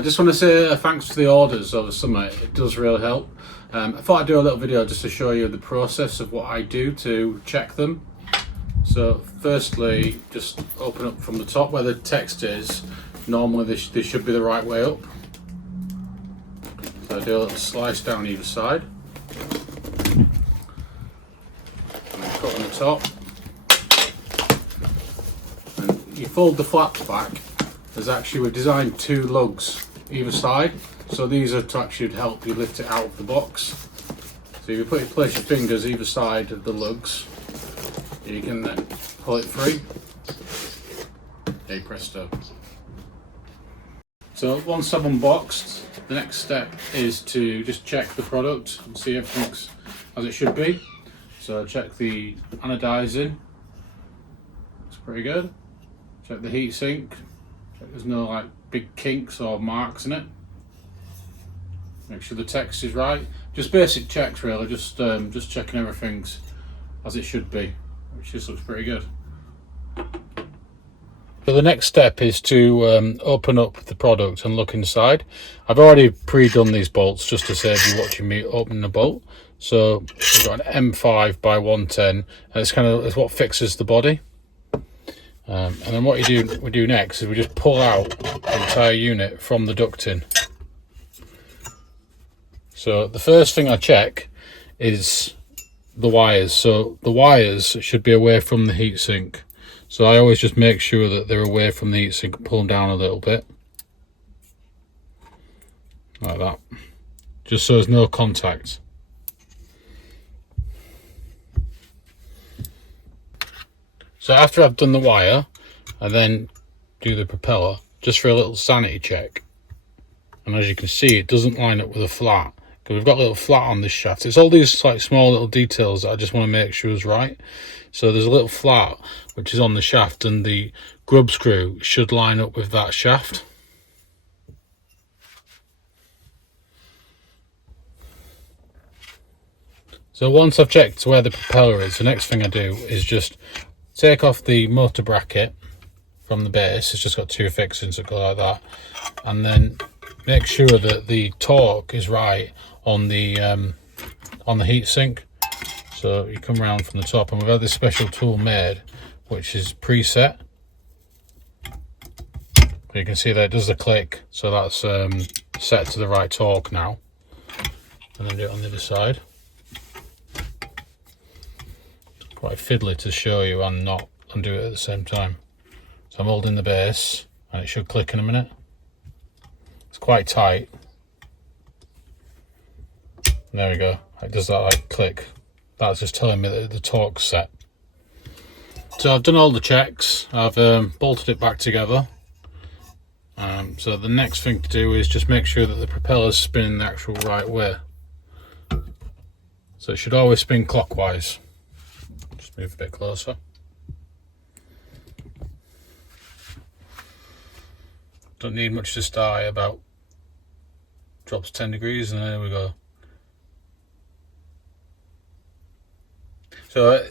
I just want to say thanks for the orders over summer. It does really help. I thought I'd do a little video just to show you the process of what I do to check them. So firstly, just open up from the top where the text is. Normally this should be the right way up. So I do a little slice down either side. And then cut on the top. And you fold the flaps back. We've designed 2 lugs either side. So these are to actually help you lift it out of the box. So you place your fingers either side of the lugs. You can then pull it free. Hey presto. So once I've unboxed, the next step is to just check the product and see everything's as it should be. So check the anodizing, it's pretty good. Check the heatsink, check there's no like big kinks or marks in it. Make sure the text is right. Just basic checks really, just checking everything's as it should be, which just looks pretty good. So the next step is to open up the product and look inside. I've already pre-done these bolts just to save you watching me open the bolt. So we've got an M5 by 110, and it's what fixes the body. And then what we do next is we just pull out the entire unit from the ducting. So the first thing I check is the wires. So the wires should be away from the heatsink. So I always just make sure that they're away from the heatsink and pull them down a little bit. Like that. Just so there's no contact. So after I've done the wire, I then do the propeller just for a little sanity check. And as you can see, it doesn't line up with a flat. Because we've got a little flat on this shaft. It's all these like small little details that I just want to make sure is right. So there's a little flat which is on the shaft, and the grub screw should line up with that shaft. So once I've checked where the propeller is, the next thing I do is just take off the motor bracket from the base. It's just got 2 fixings that go like that, and then make sure that the torque is right on the heatsink. So you come around from the top, and we've had this special tool made which is preset. You can see that it does the click, so that's set to the right torque now. And then do it on the other side. It's quite fiddly to show you and not undo it at the same time. So I'm holding the base and it should click in a minute. It's quite tight. There we go. It does that like click. That's just telling me that the torque's set. So I've done all the checks. I've bolted it back together. So the next thing to do is just make sure that the propeller's spinning the actual right way. So it should always spin clockwise. Just move a bit closer. Don't need much to start, about drops 10 degrees and there we go. So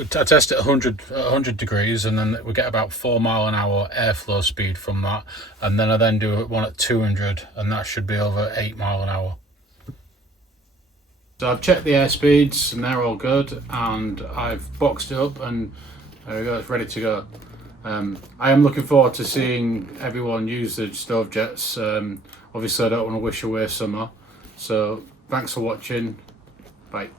I test it at 100 degrees, and then we get about 4 mile an hour airflow speed from that, and then I do one at 200, and that should be over 8 mile an hour. So I've checked the air speeds and they're all good, and I've boxed it up, and there we go, it's ready to go. I am looking forward to seeing everyone use the STOVEJETs. Obviously I don't want to wish away summer, so thanks for watching, bye.